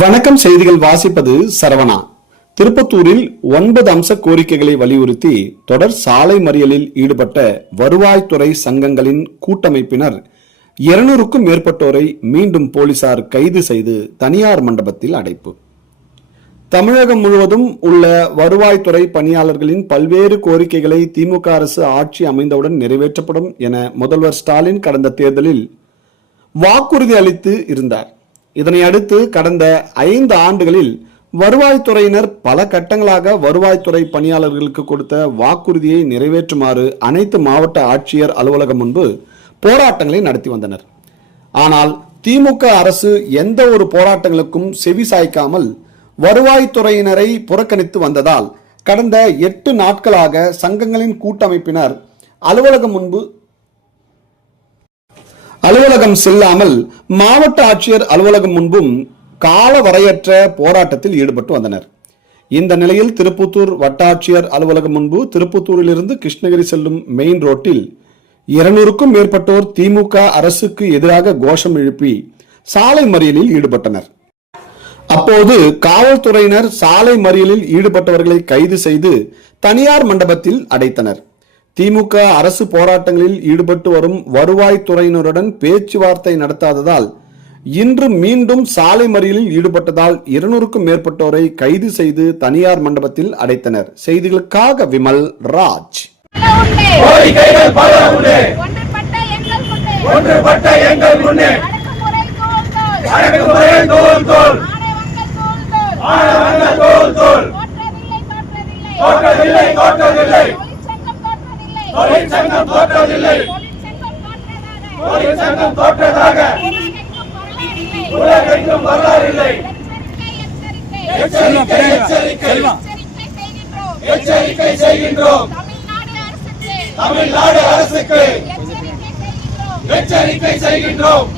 வணக்கம். செய்திகள் வாசிப்பது சரவணா. திருப்பத்தூரில் 9 அம்ச கோரிக்கைகளை வலியுறுத்தி தொடர் சாலை மறியலில் ஈடுபட்ட வருவாய்த்துறை சங்கங்களின் கூட்டமைப்பினர் 200க்கும் மேற்பட்டோரை மீண்டும் போலீசார் கைது செய்து தனியார் மண்டபத்தில் அடைப்பு. தமிழகம் முழுவதும் உள்ள வருவாய்த்துறை பணியாளர்களின் பல்வேறு கோரிக்கைகளை திமுக அரசு ஆட்சி அமைந்தவுடன் நிறைவேற்றப்படும் என முதல்வர் ஸ்டாலின் கடந்த தேர்தலில் வாக்குறுதி அளித்து இருந்தார். இதனை அடுத்து கடந்த 5 ஆண்டுகளில் வருவாய்த்துறையினர் பல கட்டங்களாக வருவாய்த்துறை பணியாளர்களுக்கு கொடுத்த வாக்குறுதியை நிறைவேற்றுமாறு அனைத்து மாவட்ட ஆட்சியர் அலுவலகம் முன்பு போராட்டங்களை நடத்தி வந்தனர். ஆனால் திமுக அரசு எந்த ஒரு போராட்டங்களுக்கும் செவி சாய்க்காமல் வருவாய்த்துறையினரை புறக்கணித்து வந்ததால் கடந்த 8 நாட்களாக சங்கங்களின் கூட்டமைப்பினர் அலுவலகம் செல்லாமல் மாவட்ட ஆட்சியர் அலுவலகம் முன்பும் கால வரையற்ற போராட்டத்தில் ஈடுபட்டு வந்தனர். இந்த நிலையில் திருப்பத்தூர் வட்டாட்சியர் அலுவலகம் முன்பு திருப்பத்தூரிலிருந்து கிருஷ்ணகிரி செல்லும் மெயின் ரோட்டில் 200க்கும் மேற்பட்டோர் திமுக அரசுக்கு எதிராக கோஷம் எழுப்பி சாலை மறியலில் ஈடுபட்டனர். அப்போது காவல்துறையினர் சாலை மறியலில் ஈடுபட்டவர்களை கைது செய்து தனியார் மண்டபத்தில் அடைத்தனர். திமுக அரசு போராட்டங்களில் ஈடுபட்டு வரும் வருவாய்த்துறையினருடன் பேச்சுவார்த்தை நடத்தாததால் இன்று மீண்டும் சாலை மறியலில் ஈடுபட்டதால் 200க்கும் மேற்பட்டோரை கைது செய்து தனியார் மண்டபத்தில் அடைத்தனர். செய்திகளுக்காக விமல் ராஜ். தொழிற்சங்கம் தோற்றதில்லை. தொழிற்சங்கம் தோற்றதாக உலகெங்கும் வரலாறு இல்லை. எச்சரிக்கை எச்சரிக்கை எச்சரிக்கை செய்கின்றோம். தமிழ்நாடு அரசுக்கு எச்சரிக்கை செய்கின்றோம்.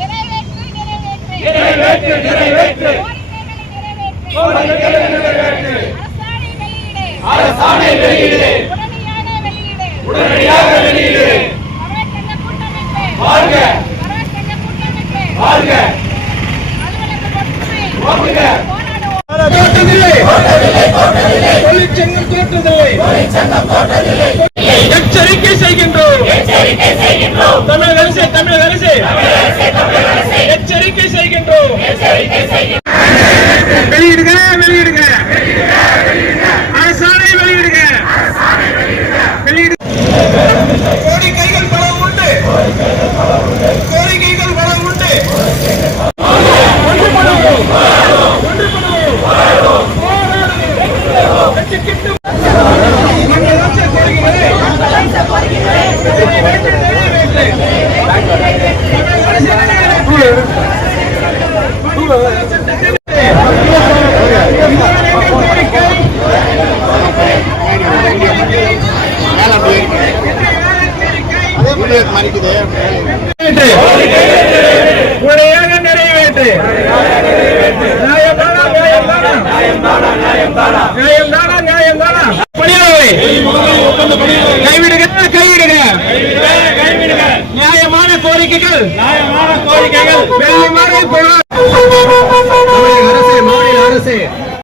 நிறைவேற்று நிறைவேற்று நிறைவேற்று அரசாணை வெளியீடு உடனடியாக வெளியீடு. வாழ்க வாழ்க தொழிற்சங்கம் தோற்றதில்லை. எச்சரிக்கை செய்கின்றோம். தமிழக அரசு எச்சரிக்கை செய்கின்றோம். வெளியிடுக வெளியிடுக அரசாணை வெளியிடுக. கோரிக்கைகள் பல உண்டு. கோரிக்கைகள் பல உண்டு. ஒன்று பண்ணுவோம். கைவிடுக நியாயமான கோரிக்கைகள்